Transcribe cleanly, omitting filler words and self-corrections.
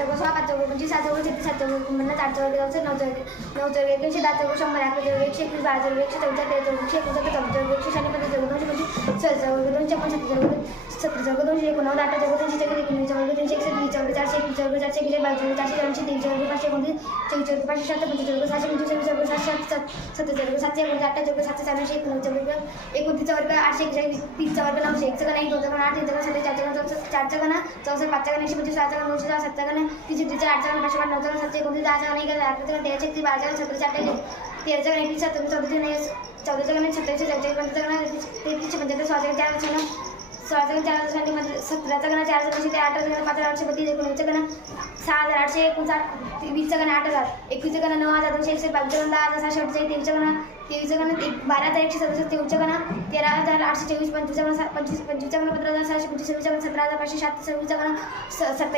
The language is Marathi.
चौक 16 5 चौक 25 6 चौक 36 7 चौक 49 8 चौक 9 चौक 9 चौक 110 चौक 100 11 चौक 121 12 चौक 114 13 चौक 169 चौक 196 चौक 225 16 चौक 256 17 चौक 219 18 चौक 319 चौक 321 चौक 321 चौक 421 चौक 422 चौक 483 चौक 529 चौक 557 चौक 527 चौक 7 चौक 708 चौक 794 19 चौक 29 चौक 831 30 चौक 900 1 चौक 8 2 चौक 8 3 चौक 7 4 चौक 4 चौक 64 5 चौक 125 6 चौक 900 7 चौक 30 30 8 चौक 5 9 चौक 7 29 10 चौक 1 11 चौक 13 चौक 12 चौक 17 13 चौक 21 7 14 चौक 14 चौक 27 चौक 15 चौक 33 75 16 चौक 4 चौक 16 चौक 4 चौक 17 चौक 4 चौक 8 चौक 5 832 19 चौक 6859 20 चौक 8000 21 चौक 9261 22 चौक 10648 23 चौक 12,167 24 चौक 13,824 25 चौक 15,725 17,725 26 चौक 17,507 26 चौक 27